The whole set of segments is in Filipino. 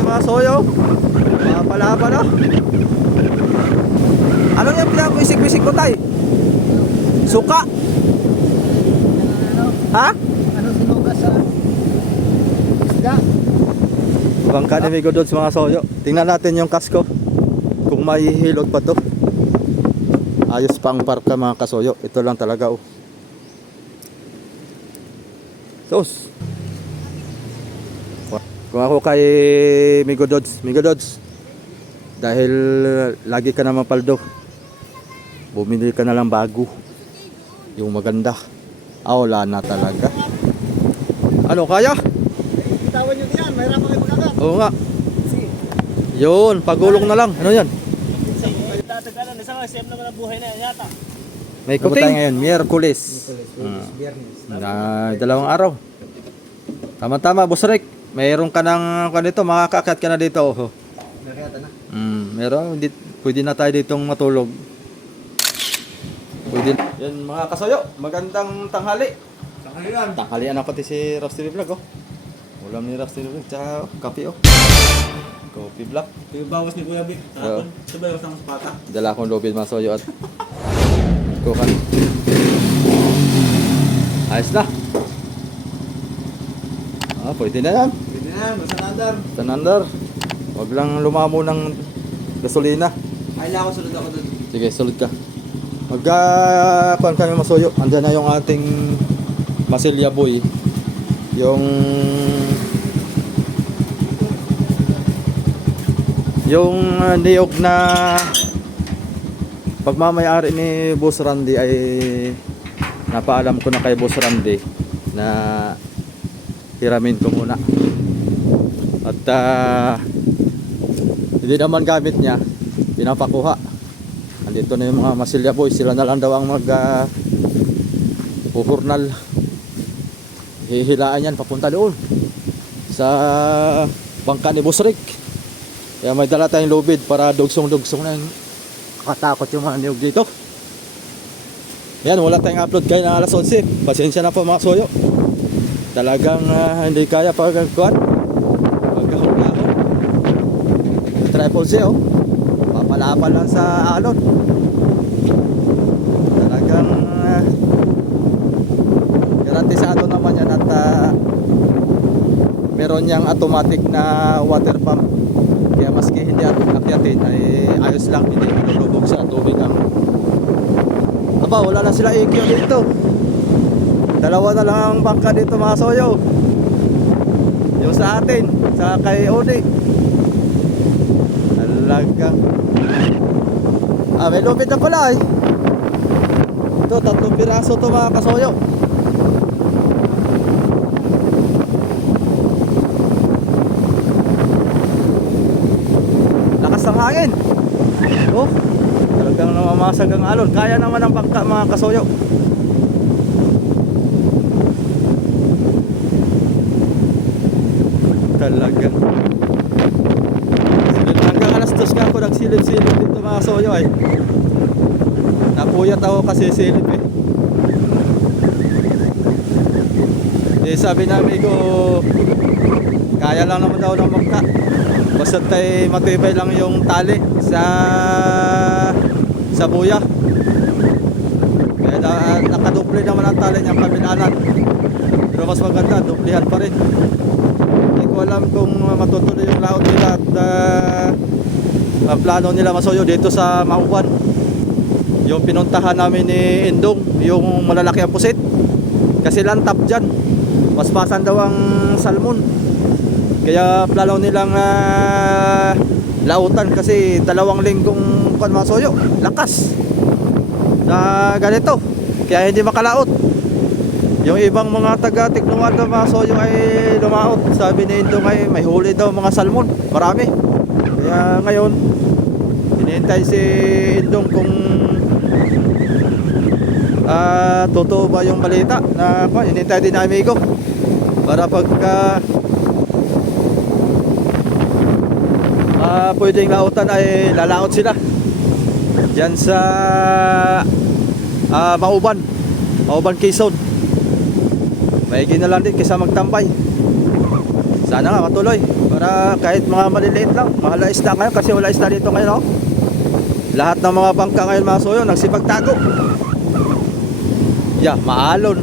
din mga soyo. Pala na. Ano yung pinag-wisik-wisik ko tay? Suka? Ha? Ano sinugas sa isda? Bangka ni Migo Dods mga soyo. Tingnan natin yung kasko. Kung mahihilot pa to. Ayos pa ang parka mga kasoyo. Ito lang talaga oh. Sos. Kung ako kay Migo Dods, dahil lagi ka naman paldo, bumili ka na lang bago. Yung maganda. Wala na talaga. Ano, kaya? Bitawan nyo diyan, mahirap kayo mag-agat. Oo nga. Yun, pagulong na lang. Ano yan? Tatagalan, isang SM naman ang buhay na yan yata. May Ano ba tayo kuting. ngayon? Miyerkules. Dalawang araw. Tama-tama, Boss Rick. Mayroon ka ng dito, makakaakyat ka na dito. Oh. Nakayata na. Meron, pwede na tayo ditong matulog. Pwede. Yan mga kasoyo, magandang tanghali. Tanghalian. Tanghalian ako si Rosti Vlog oh. Ulam ni Rosti Vlog, tsaka kape oh. Coffee Black. Yung bawas ni Kuya Vic. Oo. Sabay ko sa pata. Dala akong lobid mga soyo at kukan. Ayos na. Pwede na yan. Pwede na, masanandar. Tanandar. Huwag lang lumamo ng gasolina. Ay, ako sunod ako doon. Sige, sulod ka. Kuhan kami masuyo. Andyan na yung ating Masilya Boy. Yung niyog na pagmamayari ni Boss Randy ay napaalam ko na kay Boss Randy na hiramin ko muna. At hindi naman gamit niya, pinapakuha. Andito na yung mga Masilya Boys, sila na lang daw ang puhurnal. Hihilaan yan papunta doon sa bangka ni Boss Rick. Kaya may dala tayong lubid para dugsong-dugsong na yung katakot yung mga niyog dito. Yan, wala tayong upload kayo ng alas 11. Pasensya na po mga soyo. Talagang hindi kaya pagkakuan. Pagkahulahon. Triple C oh. Papalapal lang sa alon. Talagang garantisado naman yan at meron niyang automatic na water pump. Kaya maski hindi akyatin ay ayos lang, hindi malulubog sa tubig ang. Aba, wala na sila EQ dito. Dalawa na lang ang bangka dito mga soyo. Yung sa atin, sa kay Odi. Talagang may lupit na pala eh. Ito, 3 piraso to mga kasoyo. Lakas ng hangin. Oh, talagang namamasag ang alon. Kaya naman ang bangka mga kasoyo. Talaga. Hanggang alas 2 ka ako nagsilip-silip dito mga soyo ay. Napuyat ako kasi silip eh. Sabi namin ko, kaya lang naman daw ng bangka. Basta tayo matibay lang yung tali sa buya. Kaya nakaduple naman ang tali niyang kabilanan. Pero mas maganda, duplihan pa rin. Hindi ko alam kung matutuloy yung laot nila at plano nila masoyo dito sa Mauban. Yung pinuntahan namin ni Indong, yung malalaki ang pusit. Kasi lantap dyan. Paspasan daw ang salmon. Kaya plano nilang lautan kasi 2 linggong masoyo. Lakas na ganito. Kaya hindi makalaot. Yung ibang mga taga-Tiknuan daw mga soyo ay lumaot. Sabi ni Indong ay may huli daw mga salmon. Marami. Kaya ngayon hinihintay si Indong kung totoo ba yung balita na hinihintay din na amigo para pagka pwedeng lautan ay lalaot sila dyan sa Mauban Quezon. Maigi na lang din kaysa magtambay. Sana nga matuloy para Para kahit mga maliliit lang, mahal na isda ngayon kasi wala isda dito ngayon, no? Lahat ng mga bangka ngayon mga soyo, nagsipagtago. Yeah, maalon.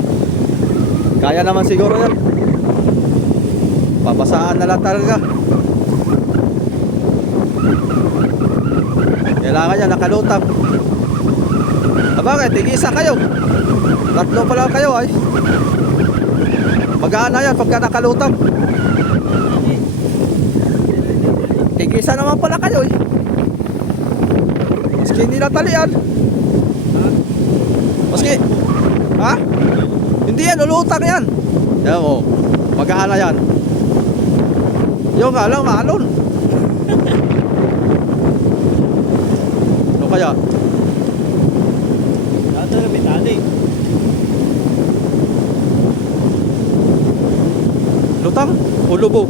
Kaya naman siguro yan. Papasaan na lang talaga. Kailangan yan, nakalutang. Bakit? Tig-isa kayo. Tatlo pa lang kayo ay. Magaan na yan pagka nakalutang. Tig-isa naman pala kayo eh. Maski hindi natalian. Maski. Ha? Hindi yan, ulutang yan. Yan mo. Magaan na yan. Yung nga lang, maalon. Ano kaya? Dato na may tali. Lutang o lubog?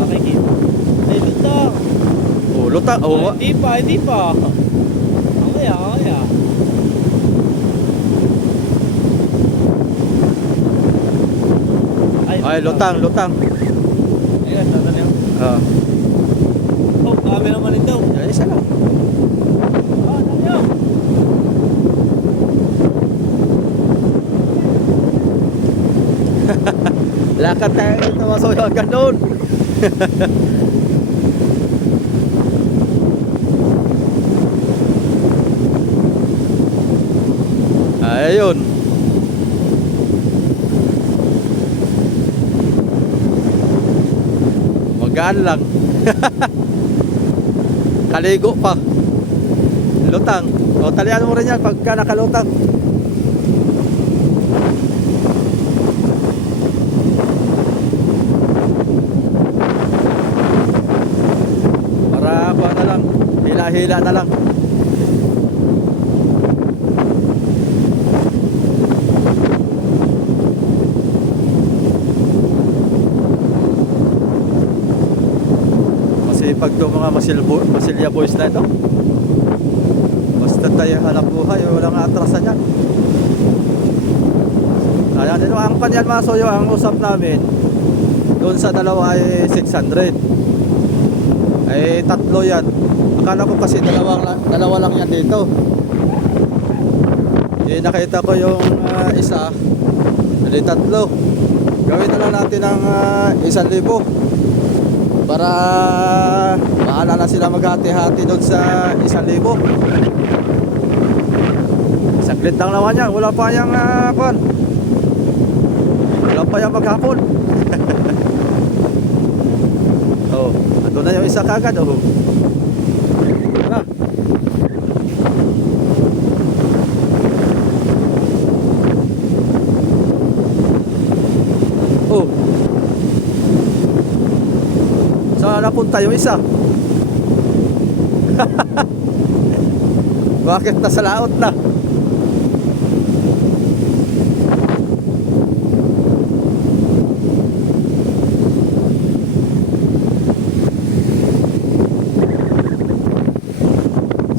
Makikita. Ay, lutang. O lutang. O, Hindi pa, hindi pa. Mamaya, mamaya. ay, lutang, lutang. Ayun, tatali ako. Oh, dami naman ito. Yan, isa lang. Ah, dami ako. Lakad tayo dito masoyo hanggang doon. Ayun. Magaan lang. Kaligo pa. Lutang. O talian mo rin yan pagka nakalutang. Para kuha na lang. Hila-hila na lang. Masipag to mga masilya boys na ito. Basta tayo hanap buhay, walang atrasan yan. Ayan, ito ang kanyan mga soyo, ang usap namin doon sa dalawa ay 600. Ay tatlo yan. Akala ko kasi dalawa lang yan dito. Nakita ko yung isa, hindi tatlo. Gawin na lang natin ng 1,000 para bahala na sila maghati-hati doon sa 1,000. Saglit lang naman yan, wala pa yung wala pa yung maghapon. Oh, ito na yung isa kagad. Oh, tara. Oh, saan napunta yung isa? Bakit nasa laot na?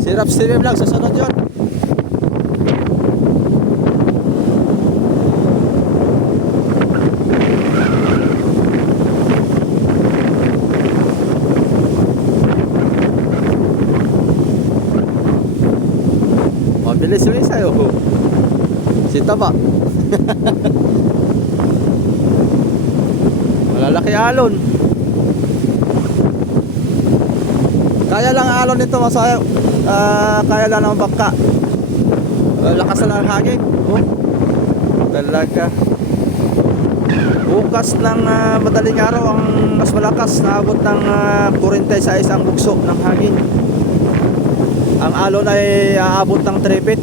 Sirap stream lang, susunod yun. Mabilis yung isa yun. Si Taba. Malalaki alon. Kaya lang alon nito masaya. Kaya lang ng bangka. Lakas na ng hangin. Oh, talaga. Bukas ng madaling araw ang mas malakas, naabot ng 46 ang bugso ng hangin. Ang alon ay aabot ng 3 feet.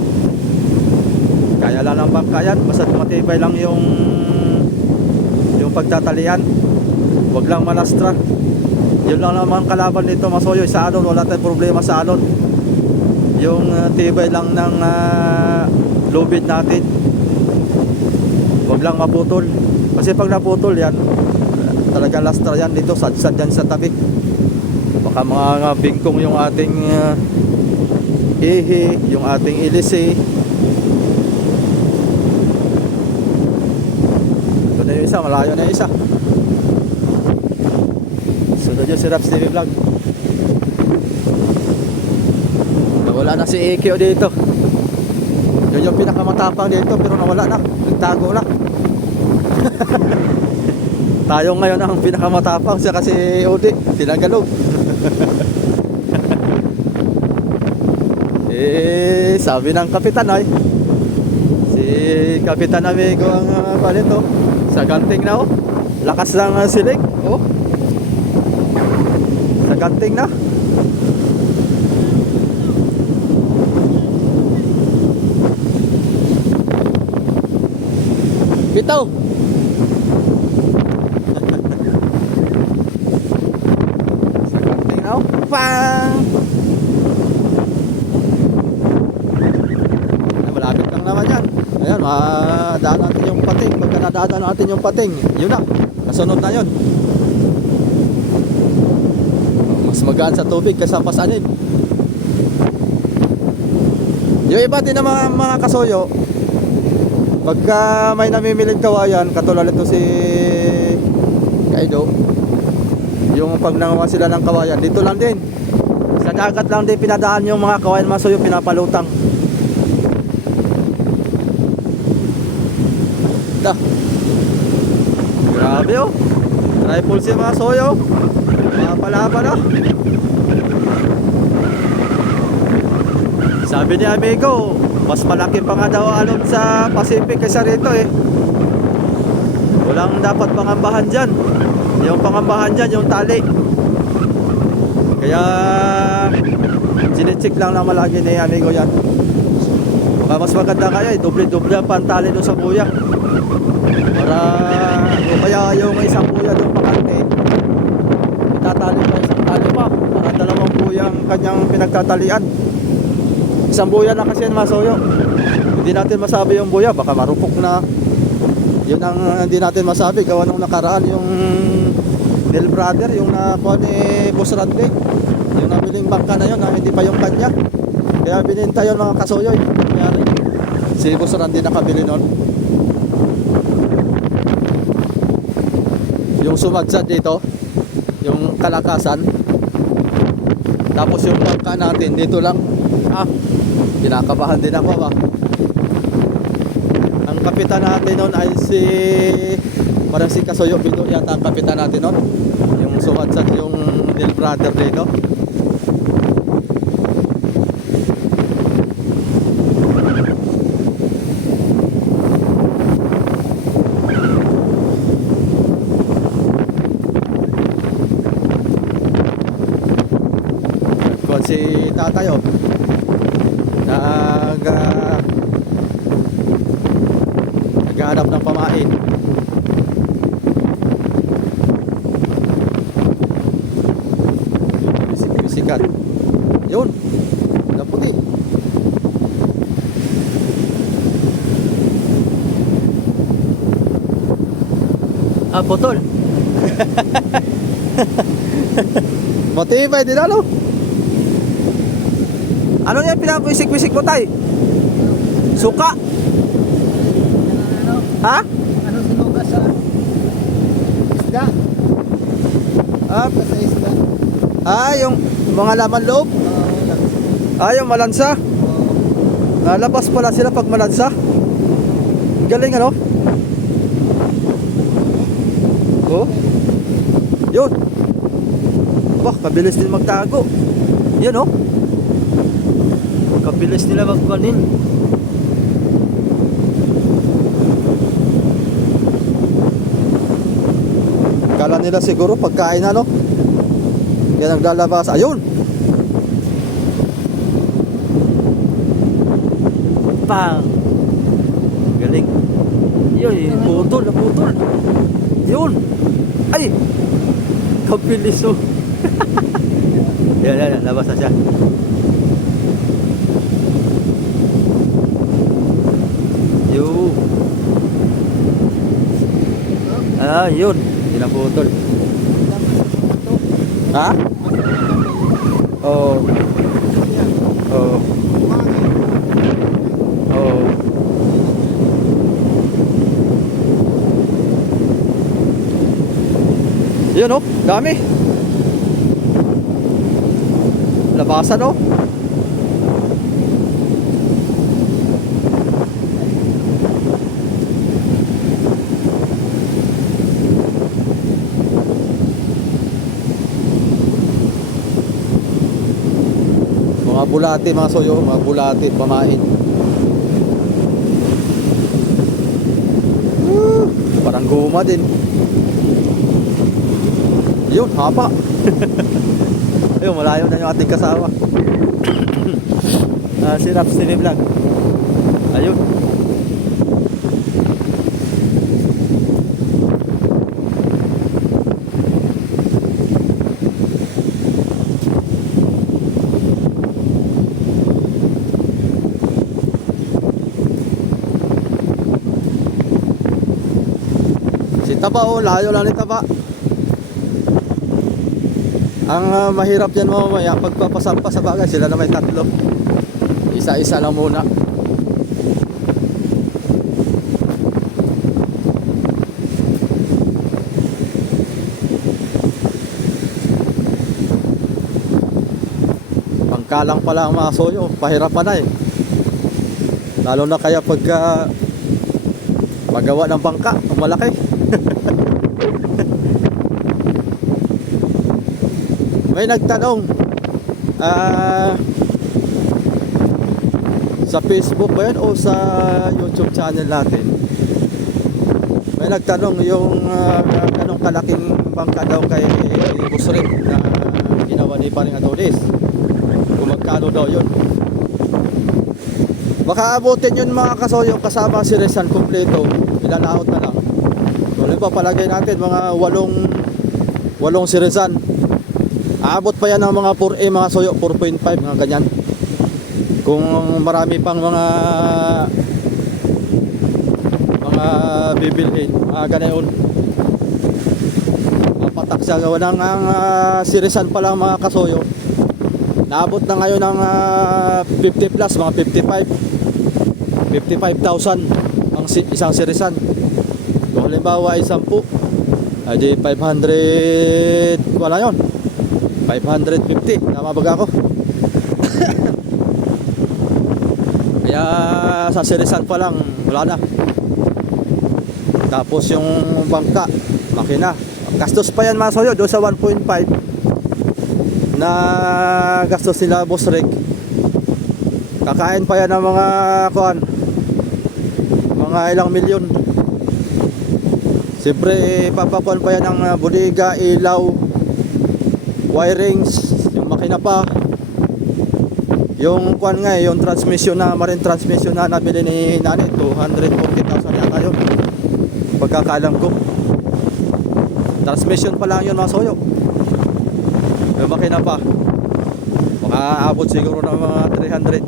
Kaya lang ng bangka yan. Basta matibay lang yung pagtatalian. Huwag lang malastra. Yun lang naman kalaban nito masoyo sa alon. Wala tayong problema sa alon. Yung tibay lang ng lubid natin. Huwag lang maputol. Kasi pag naputol yan, talaga lastra yan dito. Sad-sad yan sa tabi. Baka mga bingkong yung ating ihi, yung ating ilisi. Ito na yung isa, malayo na yung isa. Sunod yun si Raps TV Vlog. Nawala na si Ikyo dito. Yun yung pinakamatapang dito pero nawala na. Nagtago na. Tayo ngayon ang pinakamatapang siya kasi Odi. Tinagalog. Sabi ng kapitan ay si Kapitan Amigo ang palito. Sa ganting na oh. Lakas lang ang silik. Oh. Sa ganting na. Bitaw. Sa ganting na oh. Pang. Malapit lang naman yan. Ayan, madaan natin yung pating. Pagka nadaan natin yung pating, yun na. Nasunod na yun. Mas magaan sa tubig kaysa pasanin. Yung iba din ng mga kasuyo, pagka may namimiling kawayan, katulad ito si Kaido, yung pag nangawa sila ng kawayan, dito lang din. Sa dagat lang din pinadaan yung mga kawayan masuyo, pinapalutang. Grabe oh. Tripod si mga soyo. Mga palapa na. Sabi ni Amigo, mas malaki pa nga daw alon sa Pacific kaysa rito eh. Walang dapat pangambahan dyan. Yung pangambahan dyan, yung tali. Kaya sinitsik lang naman lagi ni Amigo yan. Baka mas maganda kaya eh, doble-doble ang pantali doon sa buya. Para kaya yung isang buya doon pakante, itatali pa isang tali pa para dalawang buya ang kanyang pinagtatalian. Isang buya na kasi masoyo. Hindi natin masabi yung buya, baka marupok na. Yun ang hindi natin masabi. Gawa nung nakaraan yung Del Brother, yung nakuha ni Boss Randy, yung nabiling bangka na yun na hindi pa yung kanya. Kaya bininta yun mga kasoyo. Nangyari, si Boss Randy nakabili nun. Yung sumadsad dito, yung kalakasan, tapos yung bangka natin dito lang. Kinakabahan din ako ba. Ang kapitan natin nun ay si parang si Kasoyo Bido yata ang kapitan natin nun, yung sumadsad yung Del Brother dito. Si tatay oh, naghahanap ng pamain. Bisikat yun na puti. Putol. Matibay din ano. Ano yan pinapisik-pisik mo tay? Suka? Ha? Ano sinuga sa isda? Sa isda. Yung mga laman loob? Yung malansa? Nalabas pala sila pag malansa? Galing ano? Oh? Yun. Kabilis din magtago. Yan oh. Kabilis nila magkunin. Kala nila siguro pagkain ano. Kaya naglalabas. Ayun. Pang. Galing. Yun, putol. Yun. Ay. Kabilis oh. Yan, labas na siya. Yun, pinaputol. Ha? Oo. Oo. Oo. Yun oh, dami. labasan oh. Mga bulati mga soyo, mga bulati, pamain. Parang guma din. Yun, hapa. Ayun, malayo na yung ating kasama. Si Raps TV Vlog. Ayun. Si Taba oh, layo lang ni Taba. Ang mahirap yan mamaya pagpapasampa sa bagay, sila na may tatlo. Isa-isa lang muna. Pangkalang pala ang mga soyo, pahirapan na eh. Lalo na kaya pagka magawa ng bangka, ang malaki. May nagtanong sa Facebook ba yun o sa YouTube channel natin. May nagtanong yung anong kalaking bangka daw kay Busrik na ginawa ni Paring Adonis, kung magkano daw yun. Baka abutin yun mga kasoyo, kasama si Resan kompleto, ilalahot na lang. Tuloy pa palagay natin mga 8 si Resan. Aabot pa yan ng mga 4A mga soyo, 4.5 mga ganyan. Kung marami pang mga bibilhin, mga ganayon. Patak siya gawa ng sirisan pa lang mga kasoyo. Naabot na ngayon ng 50 plus, mga 55,000 ang isang sirisan. Kung halimbawa ay 10, ay di 500, wala yun, 550, tama ba ako? Kaya sa sirisan pa lang wala na. Tapos yung bangka, makina, gastos pa yan mga soyo, doon sa 1.5 na gastos nila Boss Rick. Kakain pa yan ng mga kuan, mga ilang milyon. Siyempre papakuan pa yan ng bodega, ilaw, wirings, yung makina pa. Yung kuan nga yung transmission na, marine transmission na nabili ni Nani, 240,000 yata yun, pagkakalam ko. Transmission pa lang yun mga soyo. Yung makina pa, makaabot siguro ng mga 300.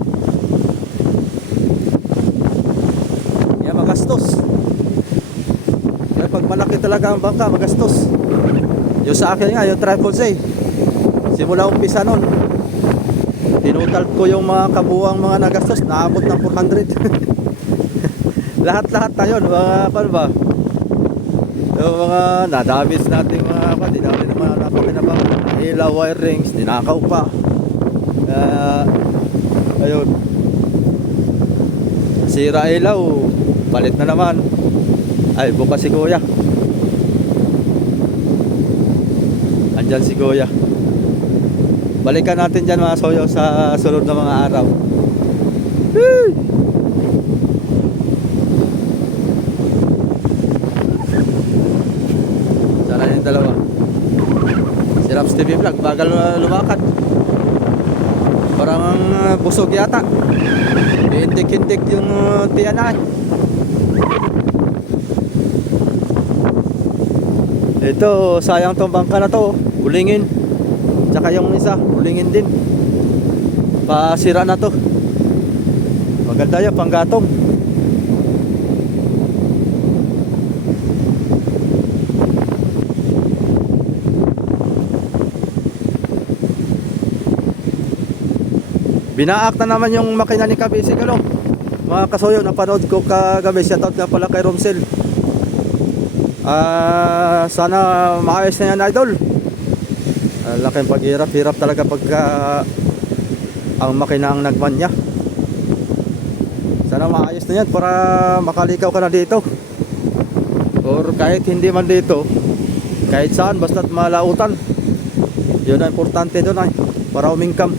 Kaya magastos. Kaya pag malaki talaga ang bangka, magastos. Yung sa akin nga, yung Triple C, simula umpisa nun, tinutal ko yung mga kabuang mga nagastos, naabot ng 400. Lahat-lahat na yun, mga ano ba, yung mga nadamage natin mga di natin naman napakinabang, ilaw, wirings, ninakaw pa. Ayun, sira ilaw, palit na naman. Ay, bukas si Kuya, andyan si Kuya. Balikan natin dyan mga soyo sa sunod na mga araw. Sana yung dalawa. Si Raps TV Vlog, bagal lumakad. Parang busog yata. Hindik-hindik yung tiyanan. Ito, sayang tong bangka na to. Ulingin. Tsaka yung isa, ulingin din. Pasira na to. Maganda yan, panggatong. Binaak na naman yung makina ni Kabisig, ano? Mga kasoyo, napanood ko kagabi. Shoutout nga pala kay Romsel. Sana maayos na yan, idol. Laking paghirap, hirap talaga pagka ang makina ang nagman niya. Sana maayos na yan para makalikaw ka na dito. Or kahit hindi man dito, kahit saan basta't malautan. Yun ang importante doon ay para umingkam.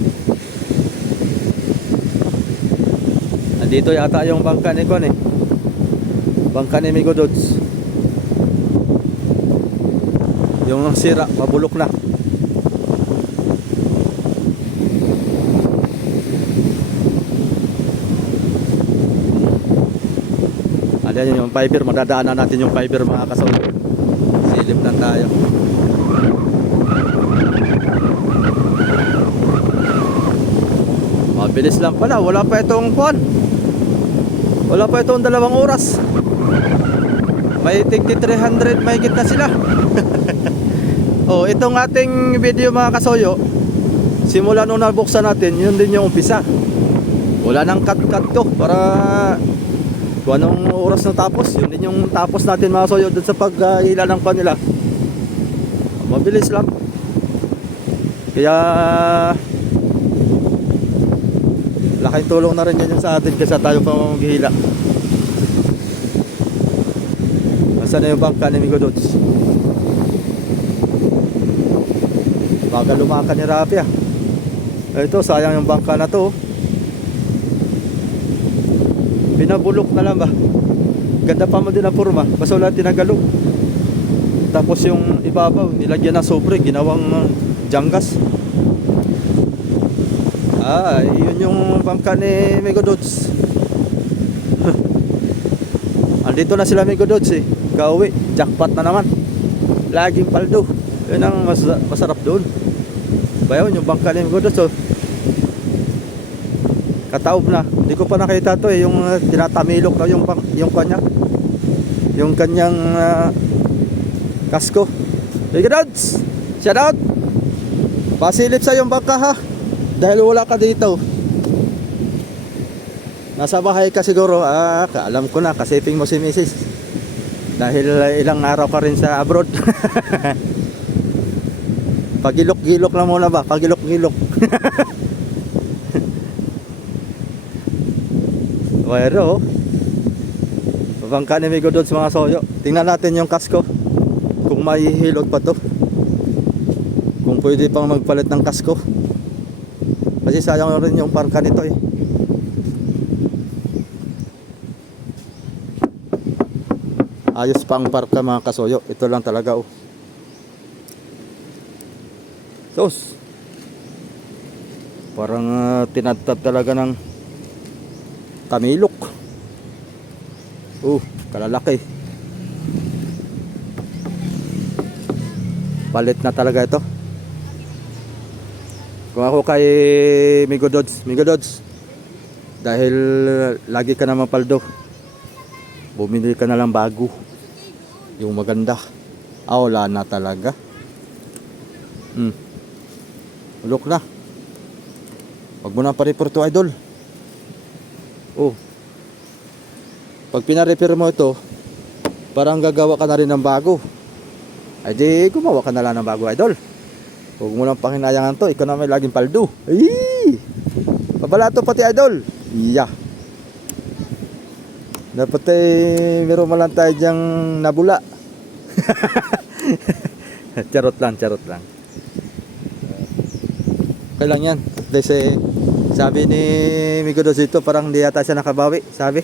Nandito yata yung bangka ni Kon eh. Bangka ni Migo Dods. Yung sira, mabulok na. Ayan yung fiber, madadaanan natin yung fiber mga kasawyo. Silip lang tayo. Mabilis lang pala, wala pa itong kuwan. Wala pa itong 2 oras. May tigti 300, may na sila. Oh, itong ating video mga kasoyo, simula nung nabuksan natin, yun din yung umpisa. Wala nang cut-cut to para kung anong oras na tapos, yun din yung tapos natin mga kasoyo dun sa pag-hila ng kanila. Mabilis lang. Kaya laking tulong na rin yan yung sa atin kasi tayo pa maghihila. Nasaan na yung bangka ni Migo Dods? Baga lumakan ni Rafi ah. Ito sayang yung bangka na to. Pinabulok na lang ba? Ganda pa mo din ang forma, basta wala tinagalog. Tapos yung ibabaw nilagyan ng sobre, ginawang janggas. Ah, yun yung bangka ni Migo Dods. Andito na sila Migo Dods eh. Kauwi, jackpot na naman. Laging paldo. Yun ang masarap doon. Bayaw yung bangka ni Migo Dods oh. Kataob na. Hindi ko pa nakita to eh. Yung tinatamilok na yung kanya. Yung kanyang kasko. Migo Dods, shout out. Pasilip sa yung bangka ha. Dahil wala ka dito. Nasa bahay ka siguro. Alam ko na, kasiping mo si Mrs. Dahil ilang araw ka rin sa abroad. Pagilok-gilok lang muna ba? Pagilok-gilok. Pero bangka ni Migo Dods mga soyo. Tingnan natin yung kasko. Kung may hilot pa to. Kung pwede pang magpalit ng kasko. Kasi sayang rin yung parka nito eh. Ayos pa ang parka mga kasoyo. Ito lang talaga oh. Sos. Parang tinadtad talaga ng kamilok. Kalalaki. Palit na talaga ito. Kung ako kay Migo Dods, dahil lagi ka naman paldo, bumili ka na lang bago, yung maganda. Wala na talaga. Ulok na. Wag mo na pa-repair to idol. Pag pina-repair mo ito, parang gagawa ka na rin ng bago. Ay di gumawa ka na lang ng bago idol. Huwag mo lang pakinayangan to. Ikaw na may laging paldo. Ay! Pabalato pati idol. Iya. Dapat meron man lang tayo dyang nabula. Charot lang. Kailang yan. Kasi sabi ni Migo Dods dito, parang di yata siya nakabawi. Sabi.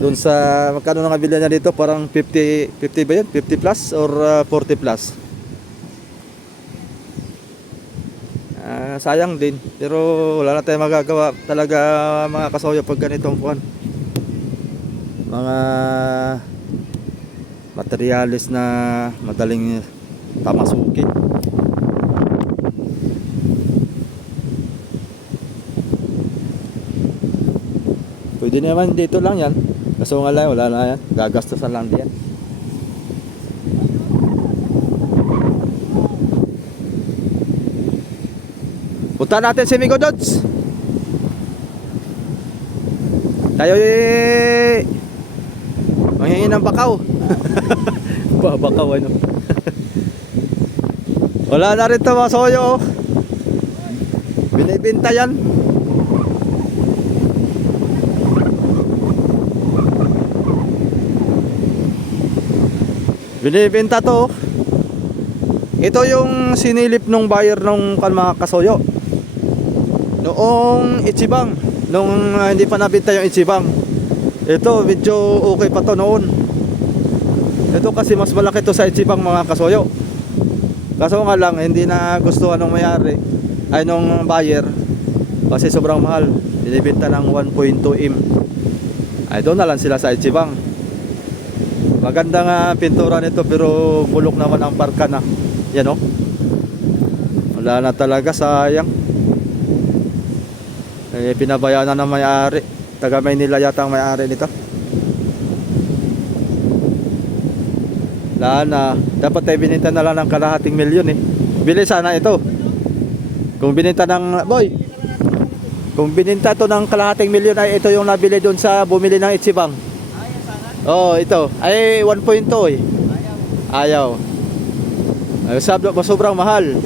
Doon sa, magkano na kabila niya dito? Parang 50 ba yun? 50 plus or 40 plus? Sayang din, pero wala na tayong magagawa talaga mga kasoyo pag ganitong kuwan. Mga materialis na madaling tamasukin. Pwede naman dito lang yan. Kaso nga lang, wala na yan. Gagastosan lang diyan. Punta natin si Migo Dods. Tayo manghingi ng bakaw. Bakaw ano. Wala na rin ito mga soyo. Binibenta yan. Binibenta to. Ito yung sinilip nung buyer nung mga kasoyo. Noong Ichibang, nung hindi pa nabenta yung Ichibang. Ito medyo okay pa to noon. Ito kasi mas malaki to sa Ichibang mga kasoyo. Kaso nga lang hindi na gustuhan ng may-ari ay nung buyer kasi sobrang mahal. Binibenta ng 1.2M. Ay doon na lang sila sa Ichibang. Maganda nga pintura nito pero bulok naman ang parka na. Yan o. Wala na talaga, sayang. Eh, pinabayaan na ng may-ari. Taga Maynila yata ang may-ari nito. Wala na. Dapat ay bininta na lang ng kalahating milyon eh. Bili sana ito. Kung bininta ng boy, kung bininta to ng kalahating milyon ay ito yung nabili doon sa bumili ng Ichibang. Oh, ito. Ay 1.2 eh. Ayaw. Ay, sobrang mahal.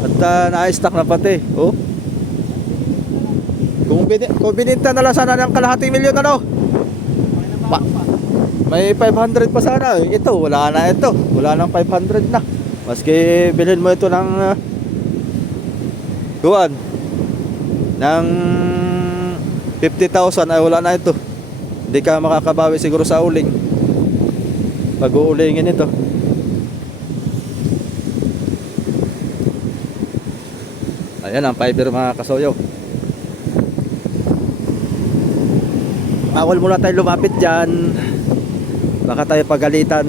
At na-stock na pati. Oh. Kung bininta na lang sana ng kalahating milyon ano? May 500 pa sana. Ito, wala na ito. Wala nang 500 na. Maski bilhin mo ito ng kuwan ng 50,000 ay wala na ito. Hindi ka makakabawi siguro sa uling. Pag-uulingin ito. Ayan ang fiber mga kasoyo. Bawal muna tayo lumapit dyan. Baka tayo pagalitan.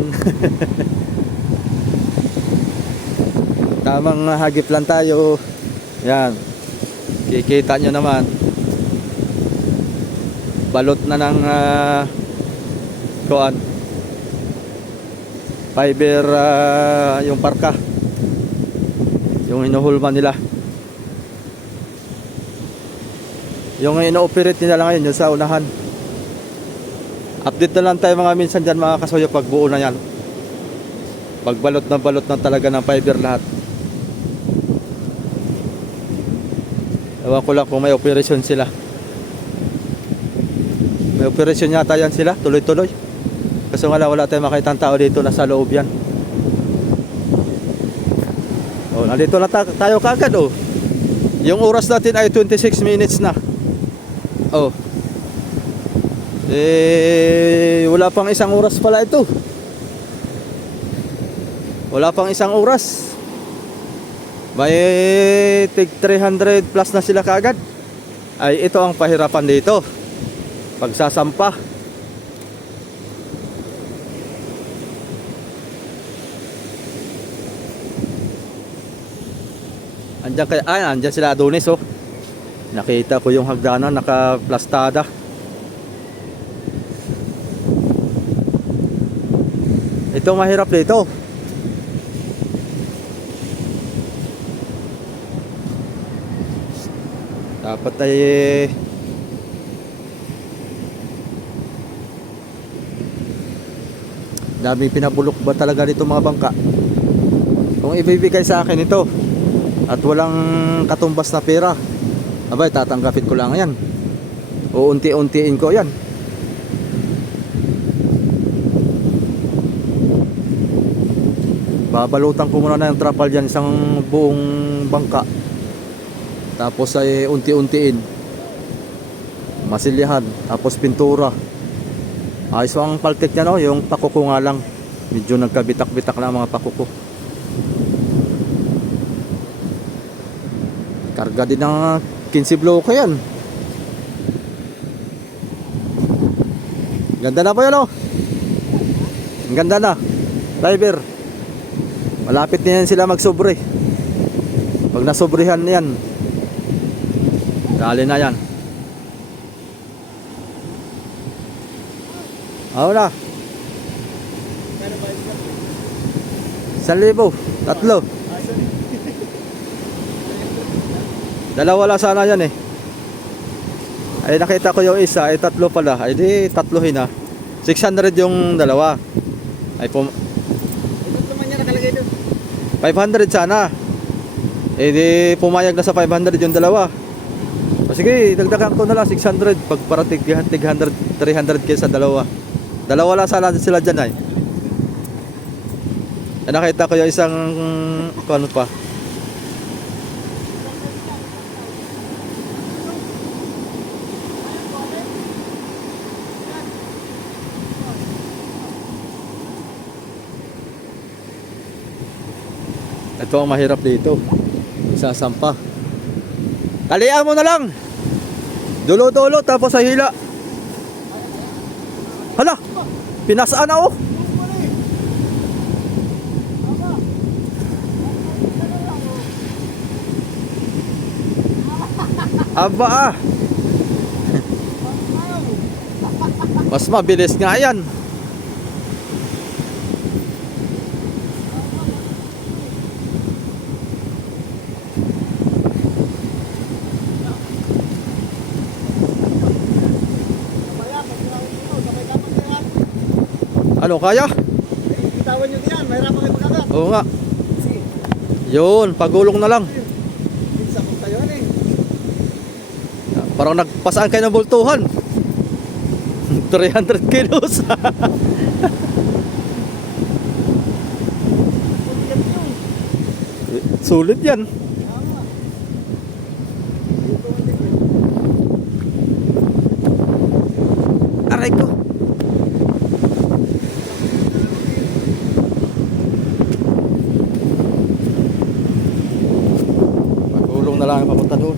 Tamang hagip lang tayo. Yan. Kikita nyo naman. Balot na ng kuan. Fiber yung parka. Yung inuhulman nila. Yung ino-operate nila ngayon yung sa unahan. Update na lang tayo mga minsan dyan mga kasoyo pag buo na yan. Pag balot na talaga ng fiber lahat. Ewan ko lang kung may operation sila. May operation yata yan sila, tuloy-tuloy. Kasi nga wala tayong makitang tao dito, nasa loob yan. Oh, nandito na tayo kagad oh. Yung oras natin ay 26 minutes na. Oh. Eh, wala pang isang oras pala ito. Wala pang isang oras. May tig 300 plus na sila kaagad. Ay ito ang pahirapan dito. Pagsasampa. Andyan sila Adonis oh. Nakita ko yung hagdanan naka-plastada. Ito mahirap dito. Dapat ay dami pinabulok ba talaga dito mga bangka. Kung ibibigay sa akin ito at walang katumbas na pera, abay tatanggapin ko lang yan. O unti-untiin ko yan. Babalutan ko muna na yung trapal dyan, isang buong bangka. Tapos ay unti-untiin. Masilyahan, tapos pintura. Ayos ang paltik niya no, yung pakuko nga lang. Medyo nagkabitak-bitak na mga pakuko. Karga din ng 15 bloke yan. Ganda na po yan oh. Ang ganda na. Driver. Malapit na yan sila magsobre. Pag nasobrehan yan, dali na yan. Oo na. 1,000. Tatlo. Dalawa lang sana yan eh. Ay nakita ko yung isa ay tatlo pala. Ay di tatlohin na. 600 yung dalawa. Ay pum... 500 sana. Eh di pumayag na sa 500 yung dalawa. O sige, dagdagan ko na lang 600 pag para tig 100, 300 sa dalawa. Dalawa lang sana sila dyan ay. Eh, nakita ko yung isang ano pa. Ito ang mahirap dito. Isasampa. Talian mo na lang. Dulo-dulo tapos sa hila. Hala, pinasaan na oh. Aba ah. Mas mabilis nga yan. Ano kaya? Bitawan nyo diyan, mahirapan kayo mag-agat. Oo nga. Yun, pagulong na lang. Isa kong tayo eh. Parang nagpasaan kayo ng bultuhan. 300 kilos. Sulit yan. Aray ko. Pagulong na lang ang papunta doon.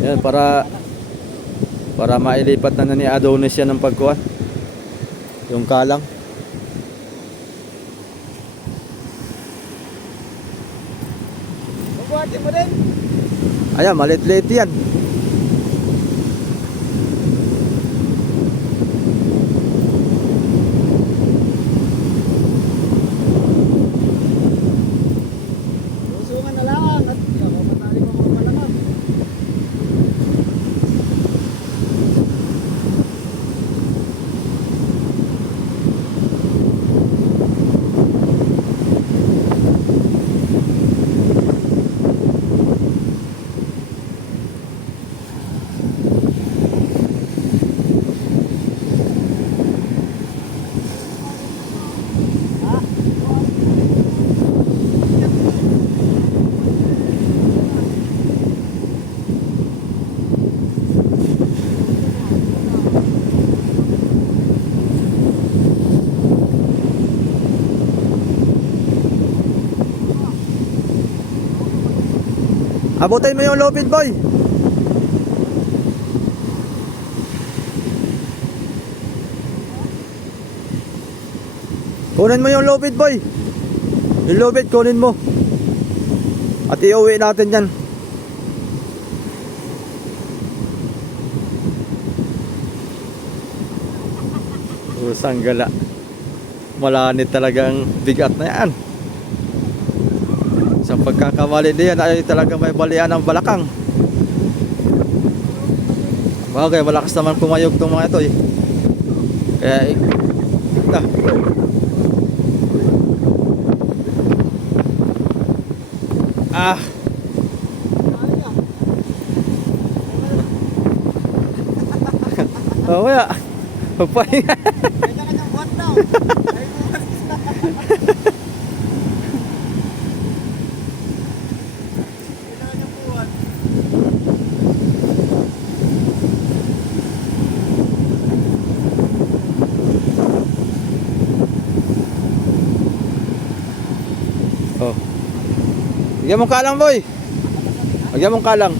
Yan, para mailipat na ni Adonis yan ng pagkuhan. Yung kalang. Mabuhatin mo din. Ayan, malit-lit yan. Lusungan na lang at matali mo mga malakas. Abutin mo yung lupit, boy. Kunin mo yung lupit, boy. Yung lupit, kunin mo. At iuwi natin yan. Usang gala. Malanit talagang bigat na yan. Sa pagkakamali diyan ay talaga may balian ng balakang. Bagay, malakas naman pumayog itong mga ito eh. Kaya kaya magpahinga. Kanya-kanyang buhat daw. Ay, buhat isa. Kanya-kanyang buhat. Oh. Bigyan mong kalang, boy. Bigyan mong kalang.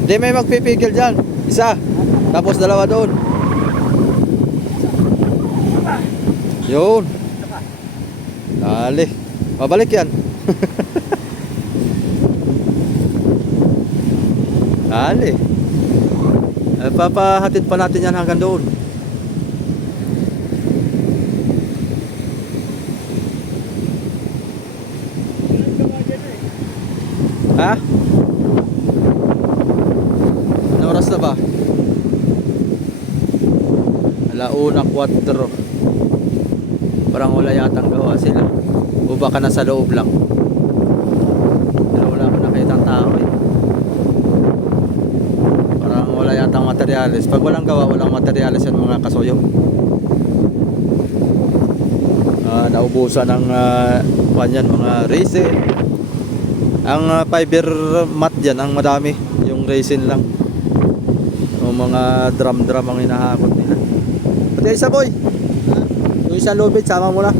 Hindi may magpipigil dyan. Isa. Tapos dalawa doon. Yun. Dali. Pabalik yan. Dali. Papahatid pa natin yan hanggang doon. Ha? Ano oras na ba? 1:04. Parang wala yatang gawa sila. O baka nasa loob lang. Pero wala akong nakitang tao eh. Parang wala yatang materyales. Pag walang gawa, walang materyales yan mga kasuyo. Naubusan ng kanyan, mga resin. Ang fiber mat dyan, ang madami. Yung resin lang. O mga drum ang hinahakot nila. Pati isa boy. Yung isang lubid, sama mo na.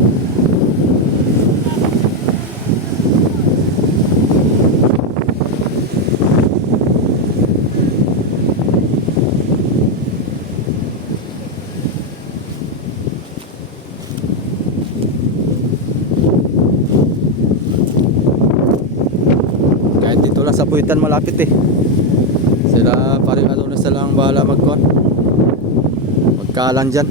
Kahit dito lang sa Puitan malapit eh. Sila paring ano na silang bahala magkuhan. Magkalan dyan.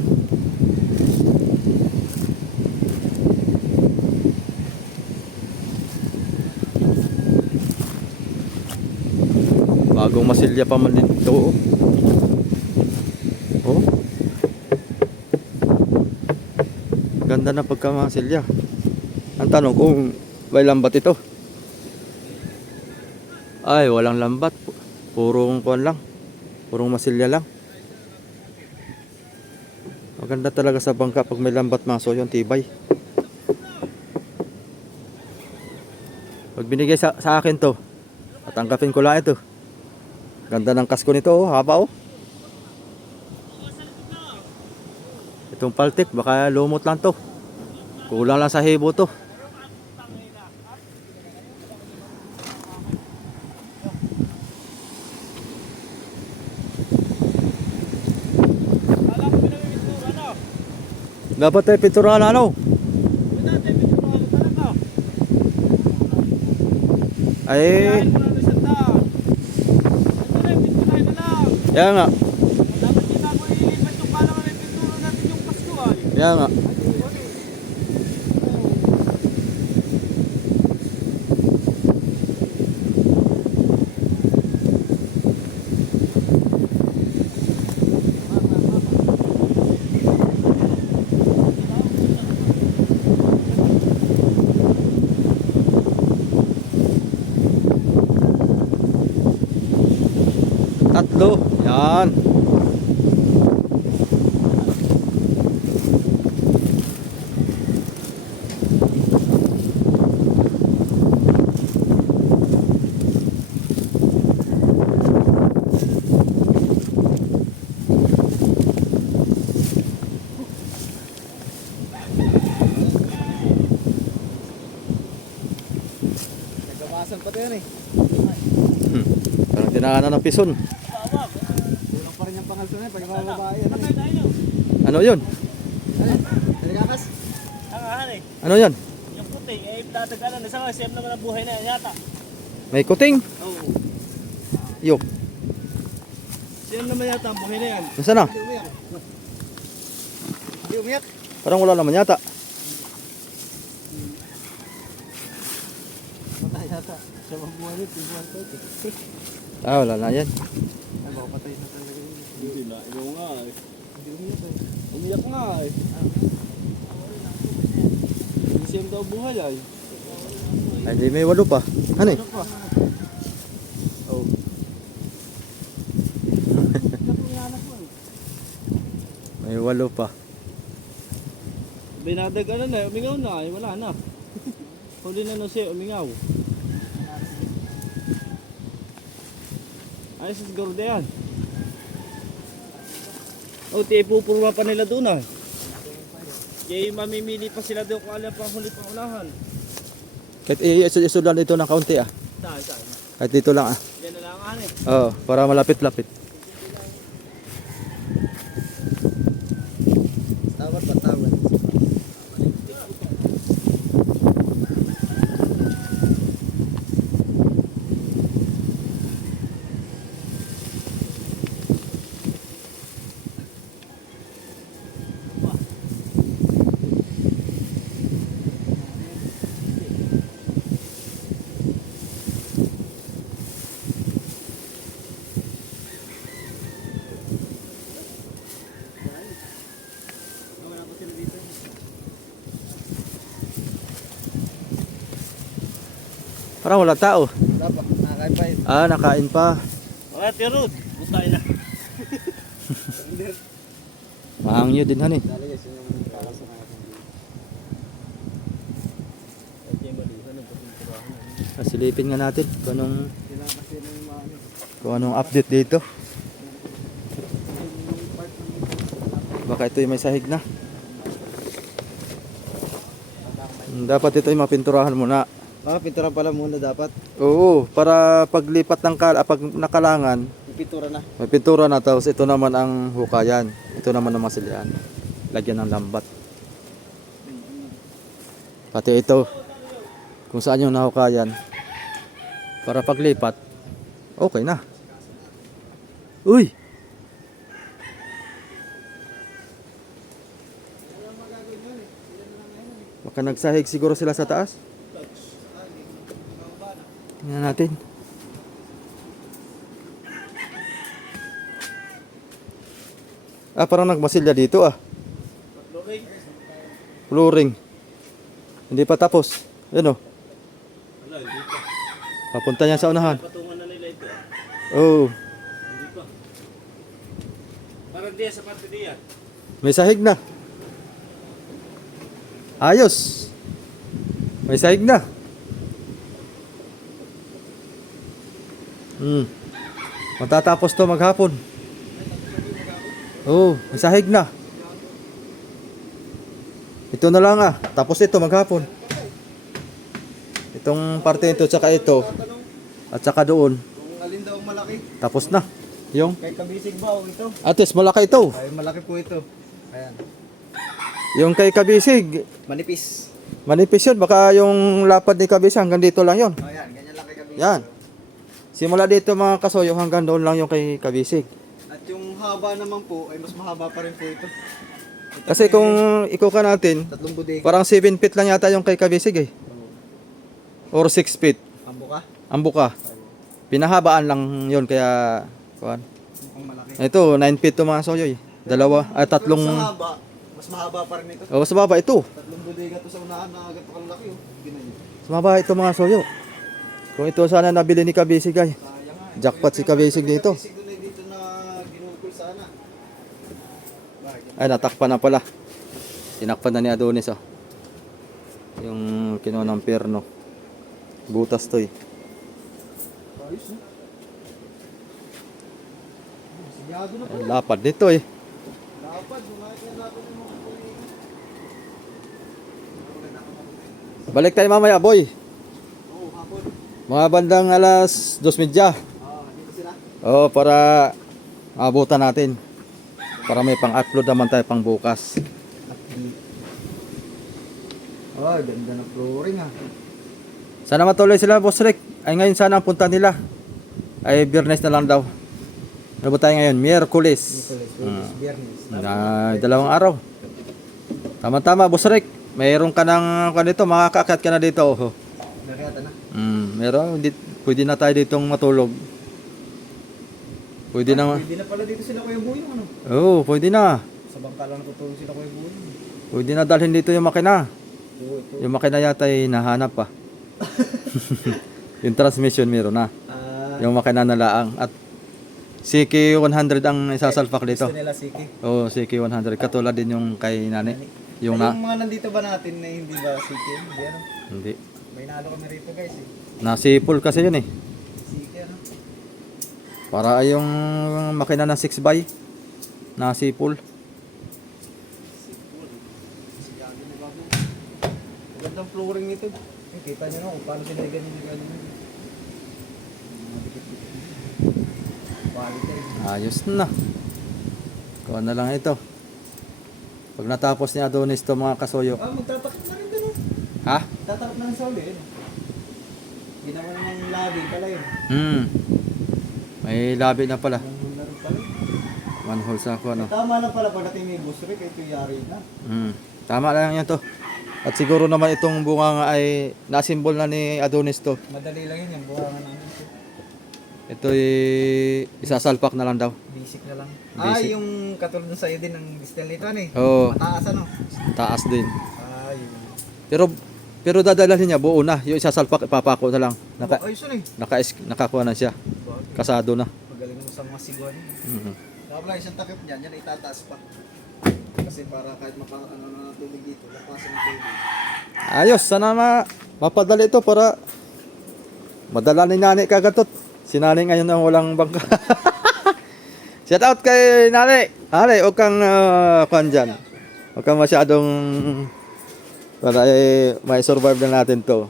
Bagong masilya pa man din ito. Oh. Ganda na pagkamasilya. Ang tanong kung may lambat ito. Ay, walang lambat. Purong kuan lang. Purong masilya lang. Maganda talaga sa bangka pag may lambat maso yung tibay. Pag binigay sa akin to, tatanggapin ko lang ito. Ganda ng kasko nito, oh, haba oh. Itong paltik, baka lumot lang to. Kulang lang sa hebo to. Dapat tayo pinturahan ano? Ay, yan nga. Yan nga. Tatlo. Yan. Nagkabasan pa to yan eh. Parang dinaanan ng pison. Kulang pa rin yung pangalso na eh. Pag mga babae yan eh. Ano yun? Halikakas. Ano yan? Yung puti, eh, tatagalan na sa mga siyem naman ang buhay na yan yata. May kuting. Oo. Yok. Siyem naman yata ang buhay na yan. Nasaan na? Hindi umiyak. Hindi umiyak. Parang wala naman yata. Patay yata. Siya magbuhay nito. Tingbuhan ko ito. Ah, wala na yan. Ay, baka patay na talaga yun. Hindi na, ikaw nga eh. Hindi umiyak eh. Umiyak nga eh. Yung siyem daw buhay ay. Ay, di may 8 pa. Ano eh? Ano pa? Oh. May 8 pa. Binadag ano na, umingaw na eh, wala na. Huli na siya, umingaw. Ay, sa siguro na yan. O, pupurma pa nila doon ah. Kaya mamimili pa sila doon kung alam pang huli pang unahan. Kahit i-isod lang dito ng kaunti ah. Saan? Kahit dito lang ah. Yan na lang ano eh. Oo, para malapit-lapit. Tawad pa, tawad. Parang wala tao. Wala pa, nakakain pa yun. Ah, nakain pa. Mga tirod, butay na. Mahangyo din han eh. Dali guys, yun yung para sa mga Silipin nga natin kung anong, sila kasi na yung mga ano. kung anong update dito. Yung part ng Baka ito yung may sahig na. Dapat ito yung mapinturahan muna. pintura pala muna dapat. Oo, para paglipat ng pag nakalangan, Yung pintura na. may pintura na, tapos ito naman ang hukayan. Ito naman ang masilian. Lagyan ng lambat. Pati ito, kung saan yung nahukayan, para paglipat, okay na. Uy! Baka nagsahig siguro sila sa taas. Tingnan natin. Ah, parang nagmasilya dito ah. Flooring. Hindi pa tapos. Yan oh. Wala, hindi pa. Papunta niya sa unahan. Patungan na nila ito. Oh, Hindi pa. Parang diya sa parte diya. may sahig na. Ayos. May sahig na. Matatapos to maghapon. Oh, may sahig na. Ito na lang ah. Tapos ito maghapon. Itong parte ito tsaka ito. At saka doon. Kung alin daw ang malaki. Tapos na. Yung Kay Kabisig ba o ito? atis malaki ito. Ay, malaki po ito. Ayan. Yung kay Kabisig, Manipis. manipis yun. Baka yung lapad ni Kabisig hanggang dito lang yun. O yan, ganyan lang kay Kabisig. Yan. Simula dito mga kasoyo hanggang doon lang yung kay Kabisig. At yung haba naman po ay mas mahaba pa rin po ito. Ito Kasi po kung ay ikuha natin, tatlong bodega. parang 7 feet lang yata yung kay Kabisig eh. Or 6 feet. Ambo ka? Ang buka. Pinahabaan lang yun kaya kuan. Mukhang malaki. Ito 9 feet to mga soyo eh. Dalawa ay tatlong Pero sa haba, mas mahaba pa rin ito. oh, sa baba ito. Tatlong bodega to sa unahan na ganito kalaki oh. Ganyan. Sa baba ito mga soyo. Kung ito sana nabili ni Kabisig ay Sayang nga. jackpot si Kabisig dito. Kabisig doon ay dito na ginugol sana. Bakit? Ay natakpan na pala. Tinakpan na ni Adonis oh. Yung kinuha ng perno. Butas to eh. Ayos no? Sigado na po. Ay, lapad nito eh. Lapad, bumalik na lapad ng mga kulihin. Balik tayo mamaya boy. Oo, hapon. Mga bandang alas 2:30. Dito sila. Oo, para abutan natin. Para may pang-upload naman tayo pang bukas. Oh, ganda ng flooring ah. Sana matuloy sila, Boss Rick. Ay ngayon sana ang punta nila. Ay Biyernes na lang daw. Ano ba tayo ngayon? Miyerkules. Biyernes. Dalawang araw. Tama-tama, Boss Rick. Mayroon ka ng kanito, makakaakyat ka na dito. Oh. Nakayata na. Meron, pwede na tayo ditong matulog. Pwede na. Pwede na pala dito sila Kuya Buyong ano. Oo, pwede na. Sa bangka lang natutulog sila Kuya Buyong. Pwede na dalhin dito yung makina. Oo, ito. Yung makina yata ay nahanap pa. Yung transmission meron na. Yung makina na laang. At CK100 ang isasalpak dito. Gusto nila Siki. Oo, CK100. Katulad din yung kay nani. Yung Ay, na. yung mga nandito ba natin na hindi ba Siki? Hindi ano. Hindi. May nalo kami rito guys eh. Nasipol kasi yun eh. Siki ano. Para ay yung makina na 6x. Nasipol. Sigado na bago. Gandang flooring nito. Kita nyo no kung paano sila ganyan. Quality. Ayos na. Kuha na lang ito. Pag natapos ni Adonis to mga kasoyo. Magtatakip na rin din oh. Ha? Tatakip na rin sa uli. Ginawa namang labi pala yun. May labi na pala. Manhole na rin pala yun. Manhole sa ako ano. Tama lang pala pagdating ni Boss Rick, ito yari na. Tama lang yan to. At siguro naman itong bunga nga ay nasimbol na ni Adonis to. Madali lang yun yung buhangan namin. Ito'y isasalpak na lang daw. Basic na lang. Basic. Yung katulad sa iyo din ng distal nito ano eh. Oo, Mataas ano? taas din. Yun. Pero dadalhin niya buo na. Yung isasalpak ipapako na lang. Ayos yun eh. Nakakuha na siya. Kasado na. Magaling mo sa mga siguan. Mhm. Wala isang takip niyan, yan itataas pa. Kasi para kahit na tubig dito, lapasan ng tubig. Ayos, sana mapadali ito para madala ni Nani kagatot. Si Nani ngayon ang walang bangka. Shout out kay Nani. Nani, huwag kang kuhan dyan. Huwag kang masyadong para may survive na natin to.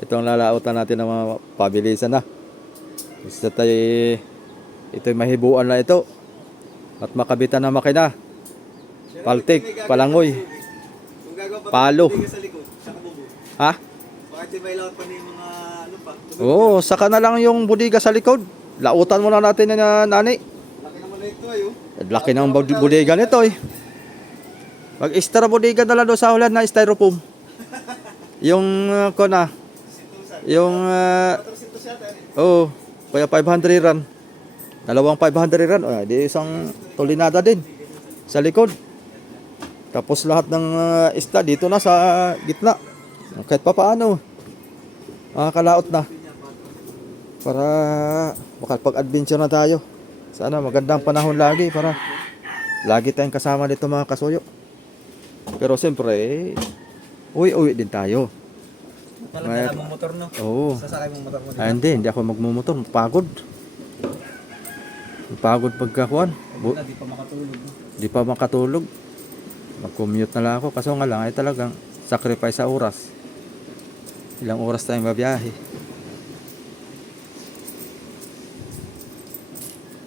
Itong lalautan natin ng mga pabilisan na. Gusto tayo ito'y mahibuan na ito. At makabitan na makina. Paltik, palangoy, Kung gagawa pa palo. tubig sa likod, sa kabubo. Ha? Bakit may laot pa na yung mga ano pa? Oo, saka na lang yung budiga sa likod. Lautan muna natin na Nani. Laki naman na ito ayo. Laki ng budiga nito eh. Mag-extra budiga na lang doon sa ulan na styrofoam. Yung kona. Yung Ito siya tayo. oh, kaya 500 ran. Dalawang 500 ran. Di isang tulinada din sa likod. Tapos lahat ng isda dito na sa gitna. Kahit pa paano. Makakalaot na. Para makapag-adventure na tayo. Sana magandang panahon lagi para lagi tayong kasama dito mga kasuyo. Pero siyempre, uwi din tayo. Talaga mong motor no? Oo. Sasakay mong motor mo dito. Hindi ako magmumotor. Pagod. Pagod pagkakuan. Di pa makatulog no? Di pa makatulog. Mag-commute na lang ako. Kaso nga lang ay talagang sacrifice sa oras. Ilang oras tayong babiyahe.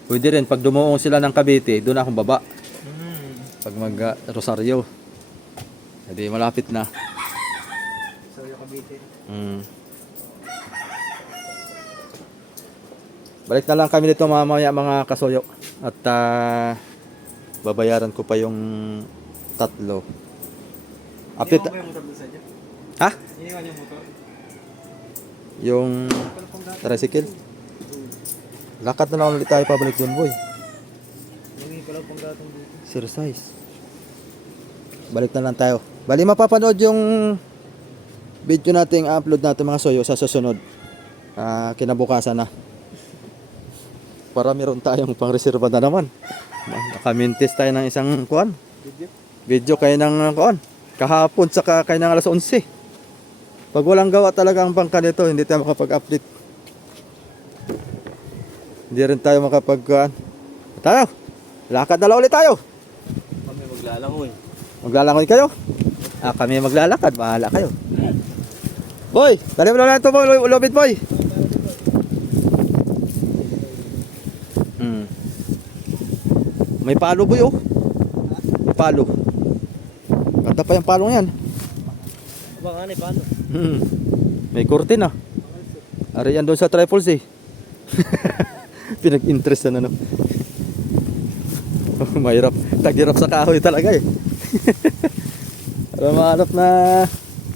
Pwede rin pag dumuong sila ng Cavite, doon akong baba. Pag mag-Rosario. Hindi malapit na. So yung Cavite. Balik na lang kami dito mamaya mga kasuyo. At babayaran ko pa yung 3. Update. Iniwan ko yung motor doon sa dyan. Ha? Iniwan yung motor. Yung tricycle. Lakad na lang ulit tayo pabalik doon, boy. Hindi pala pang gatong dito. Exercise. Balik na lang tayo. Bali mapapanood yung video nating upload natin mga soyo sa susunod. Kinabukasan na. Para meron tayong pang-reserva na naman. Nakamintis tayo ng isang kuan. Video kayo ng kuan. Kahapon saka kayo ng alas 11. Pag walang gawa talaga ang bangka nito, hindi tayo makapag-update. Hindi rin tayo makapag-kuan. Tayo. Lakad na lang ulit tayo. Kami maglalangoy. Maglalangoy kayo? Kami maglalakad. Bahala kayo. Boy, dali mo lang ito boy. Lubid boy. May palo boy oh. May palo. Ganda pa yung palong yan. Abang ano paano? May kurtin ah. Ari yan doon sa triples eh. Pinag-interest na no. Mahirap. Tagirap sa kahoy talaga eh. Para mahanap na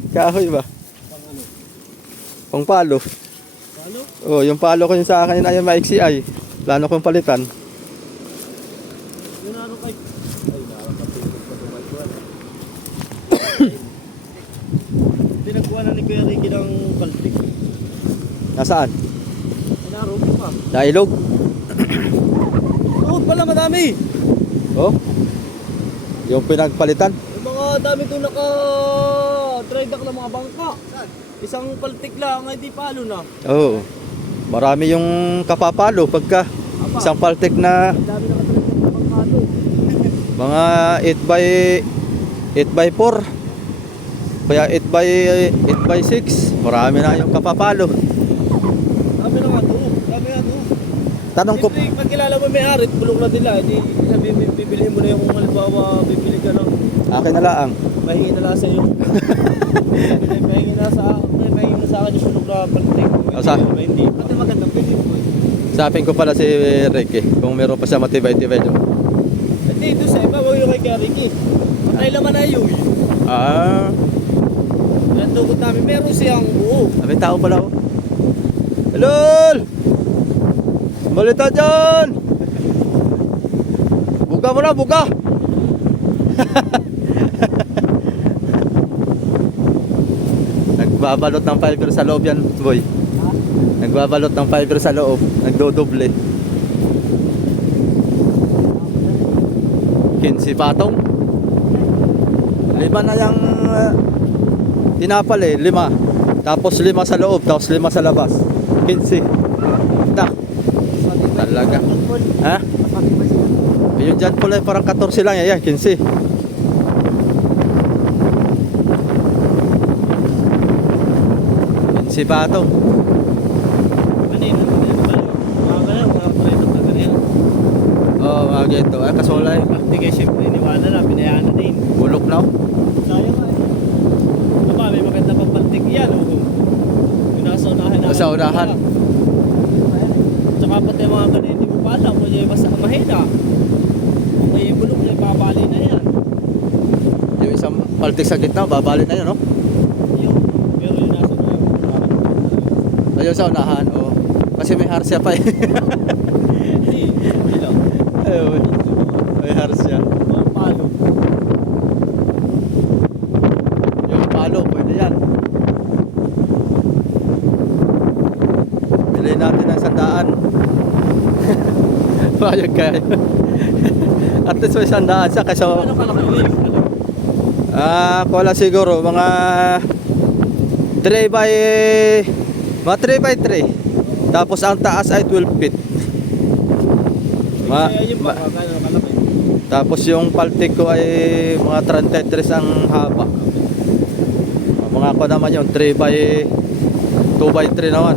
kahoy ba? Pang ano? Pang palo. Paano? Oh, yung palo ko yung sa akin ay maiksi ay. Plano kong palitan. Yun ano kay? Ay, nakakatulog pa ito kay Pinagkuha na ni Kuya Ricky ng paltik. Nasaan? Pinarog pa. Sa ilog? Doon pala madami. Oh. Yung pinagpalitan. Yung mga dami doon naka-dry dock ng mga bangka. Isang paltik lang, hindi palo na. Oo. Marami yung kapapalo pagka isang paltik na Ang dami naka-dry dock ng bangka doon. mga 8x4. Kaya 8x6. Marami na yung kapapalo. Dami na nga doon. Dami na doon. Tanong ko, Siyempre, pag kilala mo may arit, bulong na nila. Hindi sabi, bibili mo na yung halimbawa, bibili ka ng akin na laang. mahingi na lang sa iyo. Mahingi na sa akin yung sunog na paltik. Asa? Hindi. Pati magandang pili mo. Sapin ko pala si Ricky kung meron pa siya matibay-tibay doon. Hindi, doon sa iba, wag yung kay Kuya Ricky. Patay laman na yun. Yan tugot namin, meron siyang buo. May tao pala oh. Hello! Balita dyan! Buka mo na, buka! Nagbabalot ng fiber sa loob yan, boy. Nagbabalot ng fiber sa loob. Nagdodoble. 15 patong. 5 na yung tinapal eh. 5. Tapos 5 sa loob. Tapos 5 sa labas. 15. Tak. Talaga. Ha? Ayun dyan pala parang 14 lang. Ayan, 15. Si Patong. Ano yun? Mga ganun, mga proyekto na ganyan. Oo, mga ganito. Ay, kasolay. Hindi kayo siyempre, iniwala na, pinayaan na din. Bulok na. Sayang nga eh. Aba, may maganda pang pantig yan. Yung nasa unahan na. Sa unahan. Tsaka pati yung mga ganun, hindi mo pa alam kung yung basta mahina. Kung may bulok na, babali na yan. Yung isang paltik sa gitna, babali na yun, no? Yun. Pero yung nasa unahan, parang Ayun sa unahan, oh. Kasi may harsya pa eh. hindi lang. Ayun. May harsya. Mga palo. Yung palo, pwede yan. Bilhin natin ng 100. Bayag kayo. At least may 100 siya kasi Ano kalaki yun? wala siguro mga 3 by mga 3 by 3. Tapos ang taas ay 12 feet. Kaya yun ba? Gano'n kalaki? Tapos yung paltik ko ay mga 33 ang haba. Mga ko naman yun 3 by 2 by 3 naman.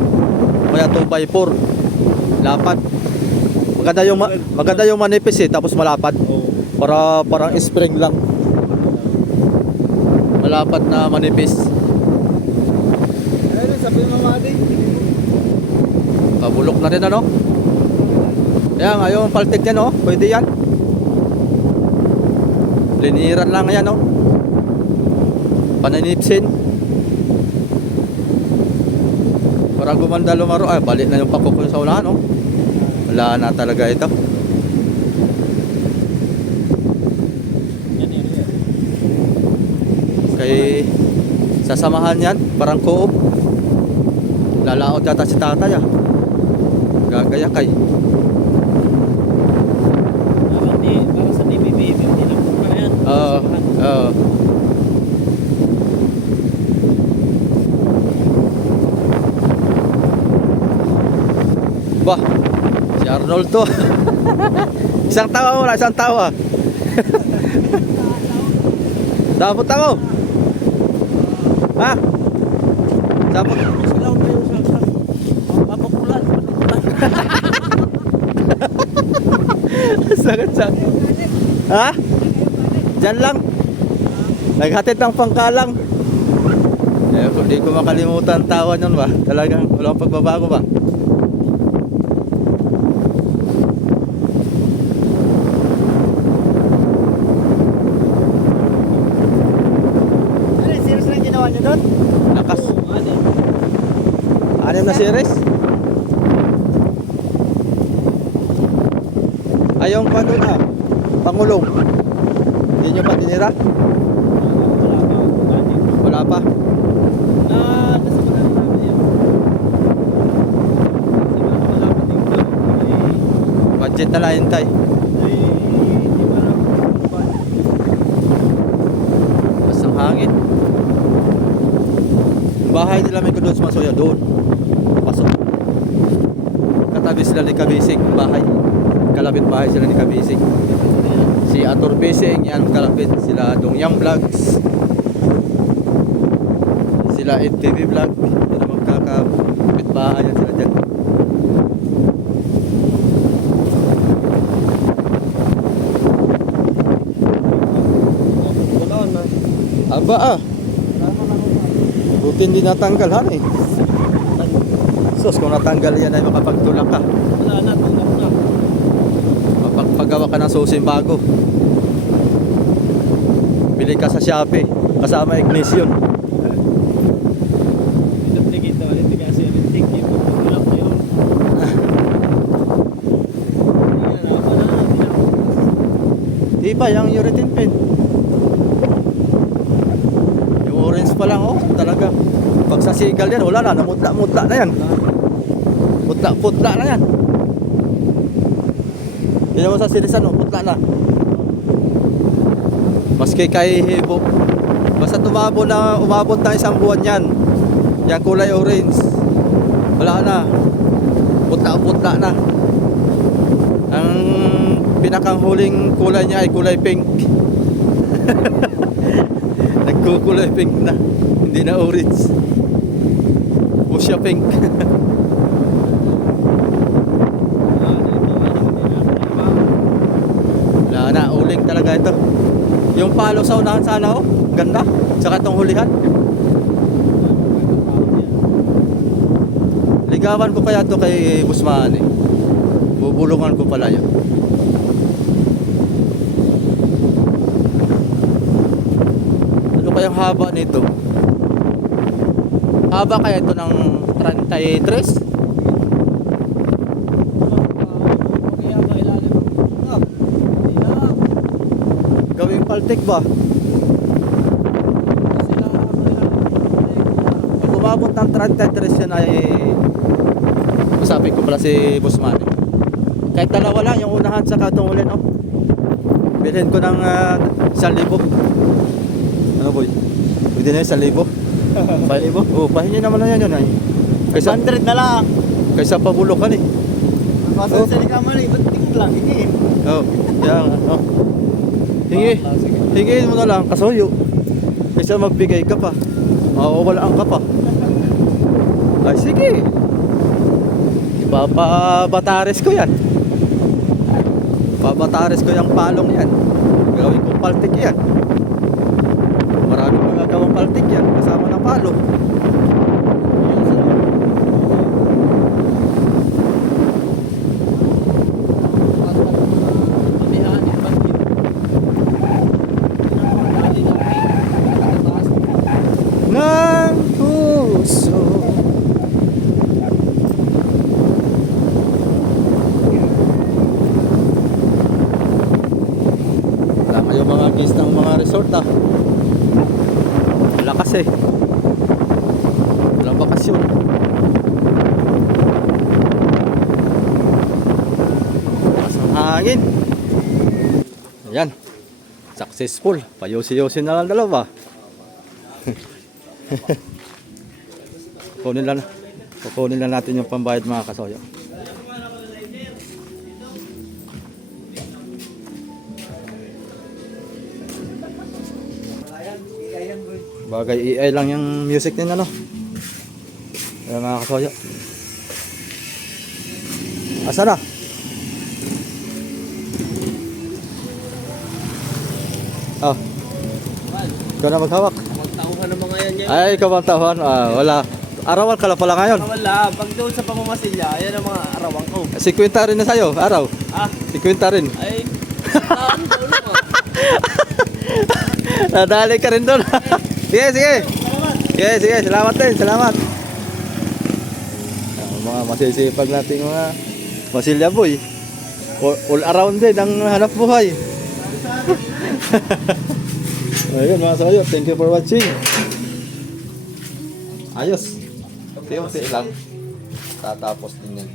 Kaya 2 by 4. Lapad. Maganda yung manipis eh, tapos malapad. Oo. Parang spring lang. Malapad na manipis. Ayun, sabi mo mga din. Pabulok na rin ano? Yan, ayaw ang paltik yan oh. Pwede yan. Liniran lang yan oh. Paninipsin. Para gumanda lumaro. Ay, balik na yung pakukul sa unahan oh. Wala na talaga ito. Yan yun. Kay sasamahan yan, parang co-op. Lalaot yata si tatay ah. Gagaya kay. Para sa DBB, hindi lang po na yan. Oo. Oo. Bah, si Arnold to. Isang tawa mo na, isang tawa. Dapat ako. Ha? Dapat. Silaw tayo sa papapulan. Sakit. Ha? Diyan lang. Naghatid ng pangkalang. Eh, kung di ko makalimutan tawa nun ba? Talagang walang pagbabago ba? Ano, serious lang ginawa niyo doon? Lakas. Ano? 6 na series. Ayong pa doon ah. Pangulong. Hindi nyo pa tinira? Wala pa. Nasa mga namin yun. Wala pa din ko. Budget na lang hintay. Hindi ba na Basta ang hangin. Yung bahay nila may doon sa Masoya doon. Pasok. Katabi sila ni Kabising yung bahay. Kalapit bahay sila ni Kabising. Si Ator Bising, yan kalapit sila Dongyang Vlogs. Sila FTV Vlog. Yan ang magkakapit bahay yan sila dyan. Wala na. Aba ah. Buti hindi natanggal han eh. Sus, kung natanggal yan ay makapagtulak ka. Wala na, tulak na. Mapagpagawa ka ng susim bago. Bili ka sa Shopee. Kasama ignition. Pinapligid naman, hindi kasi rintik. Yung tulak na yun. Yan, ako na. Di ba yung urethane pen? Yung orange pa lang oh. Talaga. Pag sa sigal yan, wala na. Namutla-mutla na yan. Putla na yan. Hindi naman sa sirisan, oh, putla na. Maski kay hibo. Basta umabot na isang buwan yan. Yan kulay orange. Wala na. Putla na. Ang pinakang huling kulay niya ay kulay pink. Nagkukulay pink na. Hindi na orange. Fuchsia pink. Wala na, uling talaga ito. Yung palo sa unahan sana, oh. Ganda. Tsaka itong hulihan. Ligawan ko kaya ito kay Busmaan eh. Bubulungan ko pala yun. Ano kayang haba nito? Haba kaya ito ng 33? Gawing paltik ba? Pag umabot ng 33 yan ay masapin ko pala si Busman. Kahit dalawa lang yung unahan sa katungulin, oh. Bilhin ko ng 1,000. Ano boy? Pwede na yung 1,000? 5,000? Oo, pahingi naman na yan yun ay. Kaysa 100 na lang. Kaysa pabulukan eh. Kaso sa likamali, ba't tingin lang, hingin? Oh, yan. Oh. Hingiin mo na lang kasuyo. Kaysa magbigay ka pa. Mawawalaan ka pa. Ay sige. Ibabataris ko yan. Babataris ko yung palong yan. Gawin kong paltik yan. Maraming magagawang paltik yan. Kasama ng palo. Ng puso. Wala kayong mga guest ng mga resort ah. Lakas eh. Walang bakasyon. Lakas ng hangin. Ayan. Successful. Payusi-yusi na lang dalawa. Kukunin lang natin yung pambayad mga kasoyo. Bagay AI lang yung music din ano. Ayan mga kasoyo. Asa na? Oh. Ikaw na maghawak. Magtauhan ng mga yan. Ay, ikaw ang tahuan. Wala. Arawan ka lang pala ngayon. Wala. Pag doon sa pamamasilya, yan ang mga arawang ko. 50 rin na sa'yo, araw. 50 rin. Ay, saan daw naman? Nadali ka rin doon. Sige. Sige. Salamat din. Salamat. Mga masisipag nating mga masilya boy. All around din ang hanap buhay. Ayun mga sayo. Thank you for watching. Ayos. Unti-unti lang. Tatapos din yan.